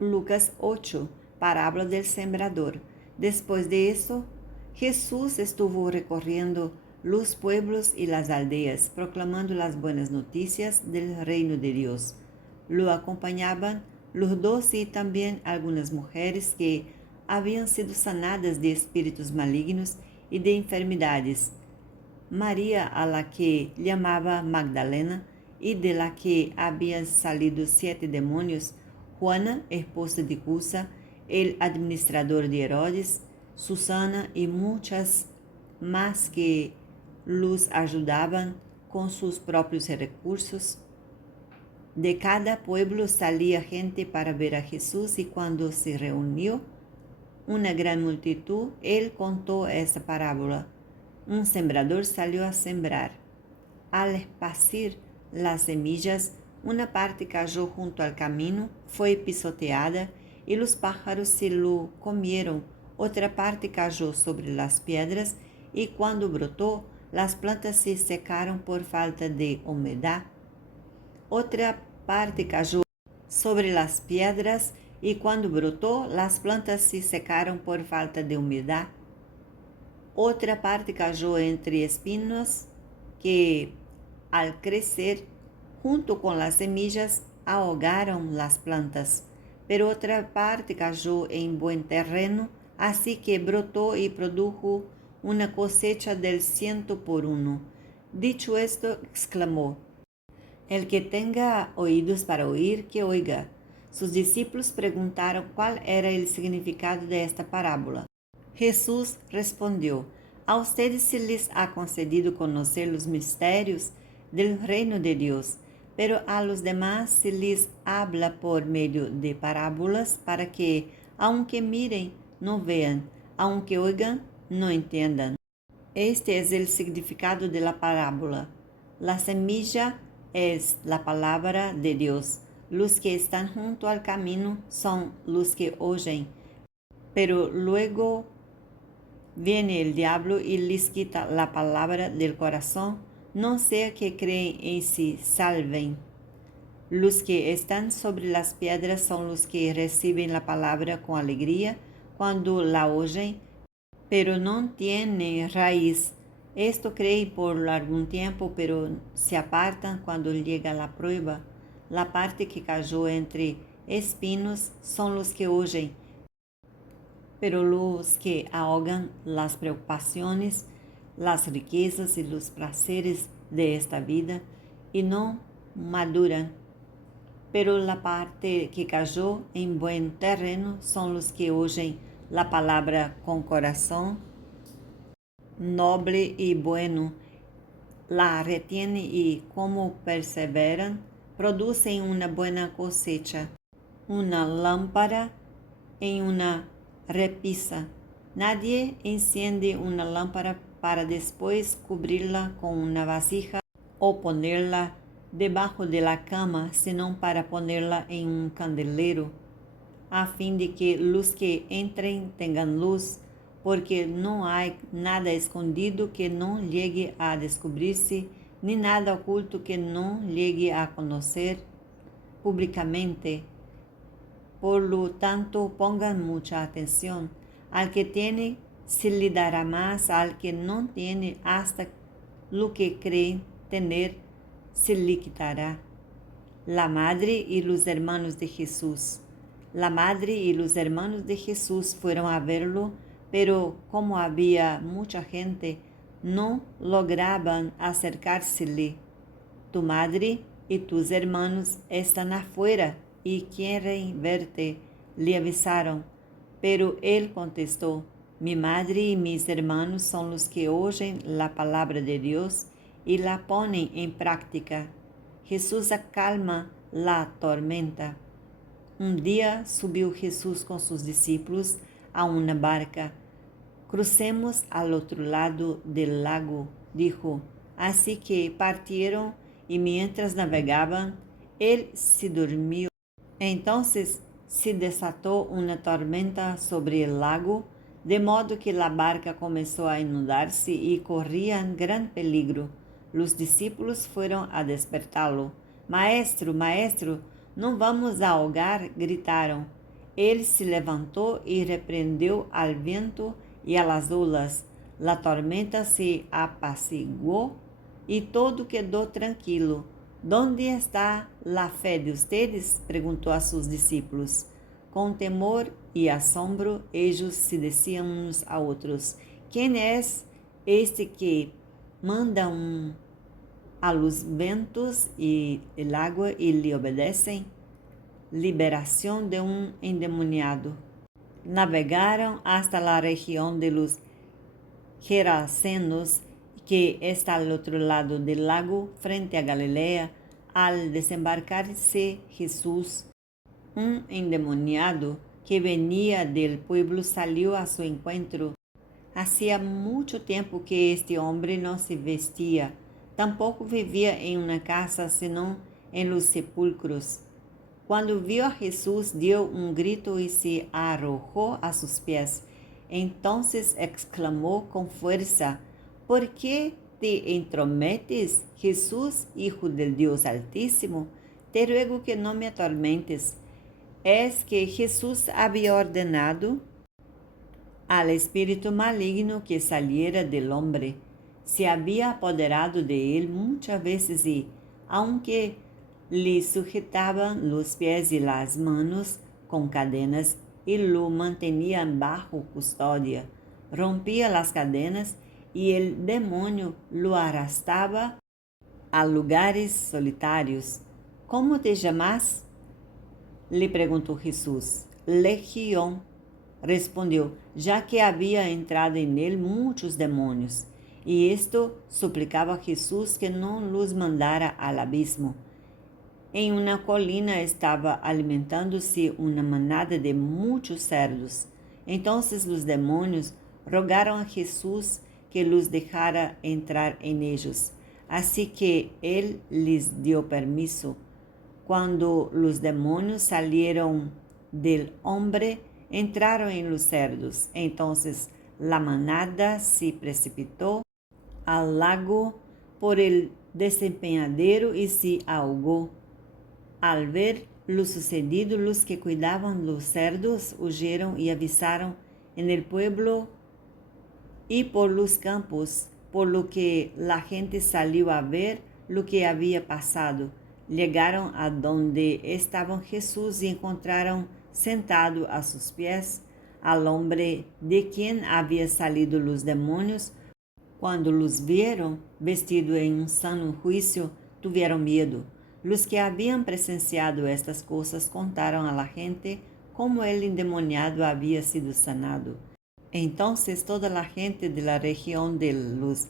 Lucas 8, parábola del sembrador. Después de eso, Jesús estuvo recorriendo los pueblos y las aldeas, proclamando las buenas noticias del reino de Dios. Lo acompañaban los 12 y también algunas mujeres que habían sido sanadas de espíritus malignos y de enfermedades. María, a la que llamaba Magdalena, y de la que habían salido 7 demonios, Juana, esposa de Cusa, el administrador de Herodes, Susana y muchas más que los ayudaban con sus propios recursos. De cada pueblo salía gente para ver a Jesús y cuando se reunió una gran multitud, él contó esta parábola. Un sembrador salió a sembrar. Al esparcir las semillas, una parte cayó junto al camino, fue pisoteada y los pájaros se lo comieron. Otra parte cayó sobre las piedras y cuando brotó, las plantas se secaron por falta de humedad. Otra parte cayó sobre las piedras y cuando brotó, las plantas se secaron por falta de humedad. Otra parte cayó entre espinos que, al crecer junto con las semillas, ahogaron las plantas. Pero otra parte cayó en buen terreno, así que brotó y produjo una cosecha del 100 por 1. Dicho esto, exclamó: El que tenga oídos para oír, que oiga. Sus discípulos preguntaron cuál era el significado de esta parábola. Jesús respondió: A ustedes se les ha concedido conocer los misterios del reino de Dios, pero a los demás se les habla por medio de parábolas para que, aunque miren, no vean, aunque oigan, no entiendan. Este es el significado de la parábola. La semilla es la palabra de Dios. Los que están junto al camino son los que oyen, pero luego viene el diablo y les quita la palabra del corazón, no sea que creen y se salven. Los que están sobre las piedras son los que reciben la palabra con alegría cuando la oyen, pero no tiene raíz. Esto creen por algún tiempo, pero se apartan cuando llega la prueba. La parte que cayó entre espinos son los que oyen, pero los que ahogan las preocupaciones, las riquezas y los placeres de esta vida y no maduran. Pero la parte que cayó en buen terreno son los que oyen la palabra con corazón noble y bueno, la retienen y como perseveran, producen una buena cosecha. Una lámpara en una repisa. Nadie enciende una lámpara para después cubrirla con una vasija o ponerla debajo de la cama, sino para ponerla en un candelero, a fin de que los que entren tengan luz, porque no hay nada escondido que no llegue a descubrirse, ni nada oculto que no llegue a conocer públicamente. Por lo tanto, pongan mucha atención. Al que tiene, se le dará más; al que no tiene, hasta lo que cree tener, se le quitará. La madre y los hermanos de Jesús. La madre y los hermanos de Jesús fueron a verlo, pero como había mucha gente, no lograban acercársele. Tu madre y tus hermanos están afuera y quieren verte, le avisaron. Pero él contestó: Mi madre y mis hermanos son los que oyen la palabra de Dios y la ponen en práctica. Jesús acalma la tormenta. Un día subió Jesús con sus discípulos a una barca. Crucemos al otro lado del lago, dijo. Así que partieron y mientras navegaban, él se durmió. Entonces se desató una tormenta sobre el lago, de modo que la barca comenzó a inundarse y corrían gran peligro. Los discípulos fueron a despertarlo. Maestro, maestro, ¿no vamos a ahogar?, gritaron. Él se levantó y reprendió al viento y a las olas. La tormenta se apaciguó y todo quedó tranquilo. ¿Dónde está la fe de ustedes?, preguntó a sus discípulos. Con temor y asombro, ellos se decían unos a otros: ¿Quién es este que manda a los ventos y el agua y le obedecen? Liberación de un endemoniado. Navegaron hasta la región de los Gerasenos, que está al otro lado del lago, frente a Galilea. Al desembarcarse Jesús, un endemoniado que venía del pueblo salió a su encuentro. Hacía mucho tiempo que este hombre no se vestía, tampoco vivía en una casa, sino en los sepulcros. Cuando vio a Jesús, dio un grito y se arrojó a sus pies. Entonces exclamó con fuerza: ¿Por qué te entrometes, Jesús, Hijo del Dios Altísimo? Te ruego que no me atormentes. Es que Jesús había ordenado al espíritu maligno que saliera del hombre. Se había apoderado de él muchas veces y, aunque le sujetaban los pies y las manos con cadenas y lo mantenían bajo custodia, rompía las cadenas y el demonio lo arrastraba a lugares solitarios. ¿Cómo te llamas?, le preguntó Jesús. Legión, respondió, ya que había entrado en él muchos demonios. Y esto suplicaba a Jesús que no los mandara al abismo. En una colina estaba alimentándose una manada de muchos cerdos. Entonces los demonios rogaron a Jesús que los dejara entrar en ellos. Así que él les dio permiso. Cuando los demonios salieron del hombre, entraron en los cerdos. Entonces la manada se precipitó al lago por el despeñadero y se ahogó. Al ver lo sucedido, los que cuidaban los cerdos huyeron y avisaron en el pueblo y por los campos, por lo que la gente salió a ver lo que había pasado. Llegaron a donde estaba Jesús y encontraron sentado a sus pies al hombre de quien habían salido los demonios. Cuando los vieron vestido en un sano juicio, tuvieron miedo. Los que habían presenciado estas cosas contaron a la gente cómo el endemoniado había sido sanado. Entonces toda la gente de la región de los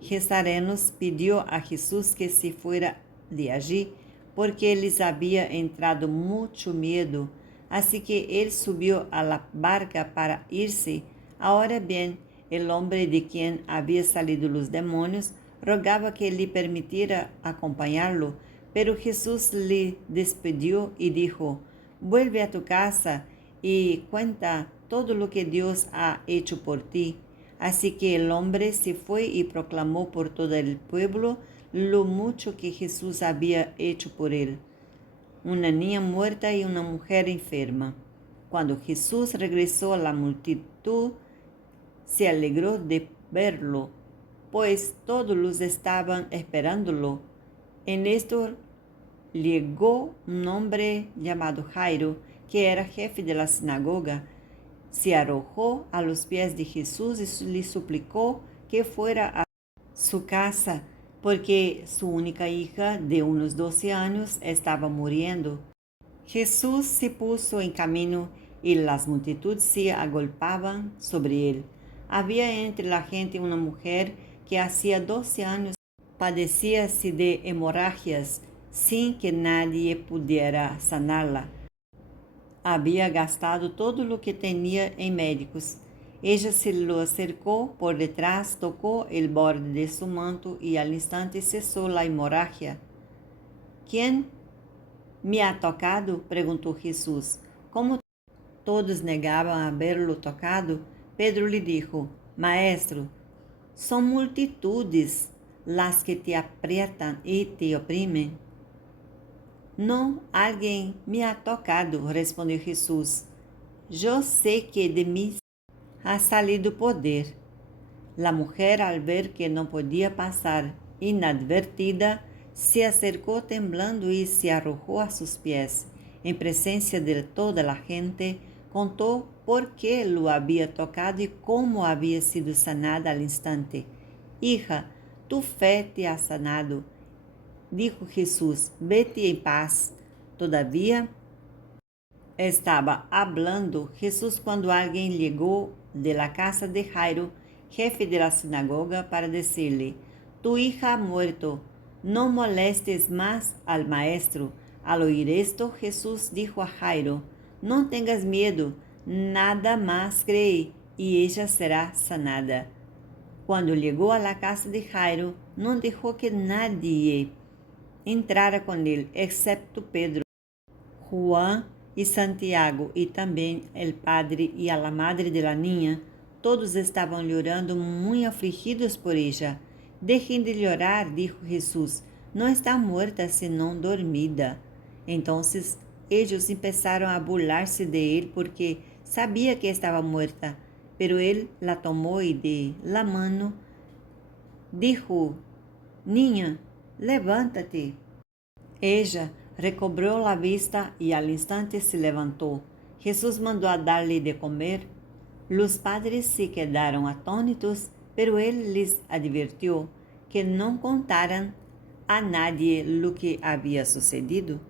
Gesarenos pidió a Jesús que se fuera de allí, porque les había entrado mucho miedo. Así que él subió a la barca para irse. Ahora bien, el hombre de quien había salido los demonios rogaba que le permitiera acompañarlo, pero Jesús le despidió y dijo: vuelve a tu casa y cuenta todo lo que Dios ha hecho por ti. Así que el hombre se fue y proclamó por todo el pueblo lo mucho que Jesús había hecho por él. Una niña muerta y una mujer enferma. Cuando Jesús regresó, la multitud se alegró de verlo, pues todos los estaban esperándolo. En esto llegó un hombre llamado Jairo, que era jefe de la sinagoga. Se arrojó a los pies de Jesús y le suplicó que fuera a su casa, porque su única hija de unos 12 años estaba muriendo. Jesús se puso en camino y las multitudes se agolpaban sobre él. Había entre la gente una mujer que hacía 12 años padecía de hemorragias sin que nadie pudiera sanarla. Había gastado todo lo que tenía en médicos. Ella se lo acercó por detrás, tocó el borde de su manto y al instante cesó la hemorragia. ¿Quién me ha tocado?, preguntó Jesús. Como todos negaban haberlo tocado, Pedro le dijo: Maestro, son multitudes las que te aprietan y te oprimen. No, alguien me ha tocado, respondió Jesús. yo sé que de mí ha salido poder. La mujer, al ver que no podía pasar inadvertida, se acercó temblando y se arrojó a sus pies. En presencia de toda la gente, contó por qué lo había tocado y cómo había sido sanada al instante. Hija, tu fe te ha sanado, dijo Jesús, vete en paz. Todavía estaba hablando Jesús cuando alguien llegó de la casa de Jairo, jefe de la sinagoga, para decirle: Tu hija ha muerto, no molestes más al maestro. Al oír esto, Jesús dijo a Jairo: No tengas miedo, nada más cree, y ella será sanada. Cuando llegó a la casa de Jairo, no dejó que nadie entrara con él, excepto Pedro, Juan y Santiago, y también el padre y a la madre de la niña. Todos estaban llorando muy afligidos por ella. Dejen de llorar, dijo Jesús, no está muerta sino dormida. Entonces ellos empezaron a burlarse de él porque sabía que estaba muerta, pero él la tomó y de la mano dijo: Niña, levántate. Ella recobró la vista y al instante se levantó. Jesús mandó a darle de comer. Los padres se quedaron atónitos, pero él les advirtió que no contaran a nadie lo que había sucedido.